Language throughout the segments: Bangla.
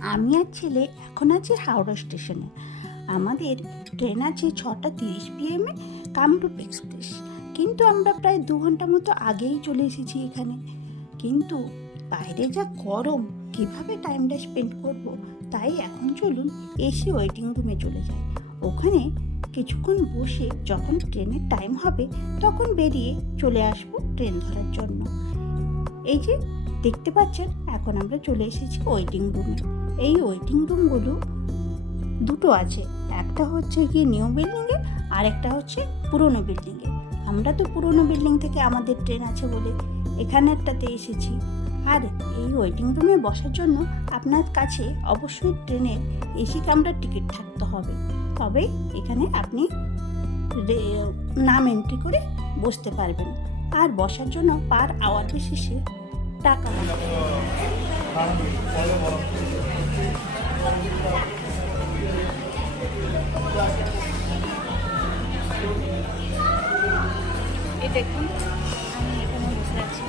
আমি আর ছেলে এখন আছি হাওড়া স্টেশনে। আমাদের ট্রেন আছে ছটা তিরিশ পিএমে কামরূপ এক্সপ্রেস। কিন্তু আমরা প্রায় দু ঘণ্টা মতো আগেই চলে এসেছি এখানে। কিন্তু বাইরে যা গরম, কীভাবে টাইমটা স্পেন্ড করব? তাই এখন চলুন এসি ওয়েটিং রুমে চলে যাই। ওখানে কিছুক্ষণ বসে যখন ট্রেনের টাইম হবে, তখন বেরিয়ে চলে আসব ট্রেন ধরার জন্য। এই যে দেখতে পাচ্ছেন, এখন আমরা চলে এসেছি ওয়েটিং রুমে এই ওয়েটিং রুমগুলো দুটো আছে, একটা হচ্ছে কি নিউ বিল্ডিংয়ে আর একটা হচ্ছে পুরনো বিল্ডিংয়ে আমরা তো পুরনো বিল্ডিং থেকে আমাদের ট্রেন আছে বলে এখানেরটাতে এসেছি। আর এই ওয়েটিং রুমে বসার জন্য আপনার কাছে অবশ্যই ট্রেনের এসি কামরার টিকিট থাকতে হবে। তবে এখানে আপনি নাম এন্ট্রি করে বসতে পারবেন। আর বসার জন্য পার আওয়ার বেসিসে টাকা এই দেখুন আমি এখানে বসে আছি।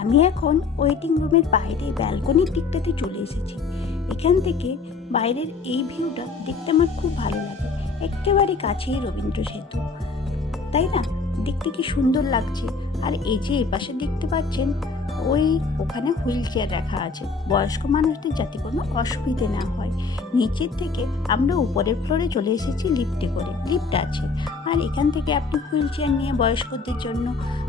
আমি এখন ওয়েটিং রুমের বাইরে ব্যালকনির দিকটাতে চলে এসেছি। এখান থেকে বাইরের এই ভিউটা দেখতে আমার খুব ভালো লাগে। একেবারে কাছেই রবীন্দ্র সেতু। তাই না? দেখতে কি সুন্দর লাগছে। আর এই যে এই পাশে দেখতে পাচ্ছেন, ওই ওখানে হুইল চেয়ার রাখা আছে। বয়স্ক মানুষদের যাতে কোনো অসুবিধে না হয়। নিচের থেকে আমরা উপরের ফ্লোরে চলে এসেছি লিফটে করে। লিফট আছে। আর এখান থেকে আপনি হুইল চেয়ার নিয়ে বয়স্কদের জন্য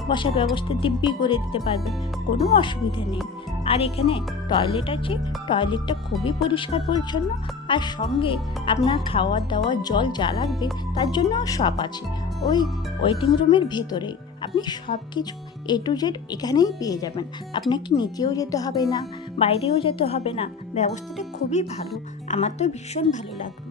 বসার ব্যবস্থা দিব্যি করে দিতে পারবেন, কোনো অসুবিধা নেই। আর এখানে টয়লেট আছে, টয়লেটটা খুবই পরিষ্কার পরিচ্ছন্ন আর সঙ্গে আপনার খাওয়ার দাওয়ার জল যা লাগবে তার জন্য সব আছে। ওই ওয়েটিং রুমের ভেতরে আপনি সব কিছু এ টু জেড এখানেই পেয়ে যাবেন। আপনাকে নিচেও যেতে হবে না, বাইরেও যেতে হবে না। ব্যবস্থাটা খুবই ভালো, আমার তো ভীষণ ভালো লাগল।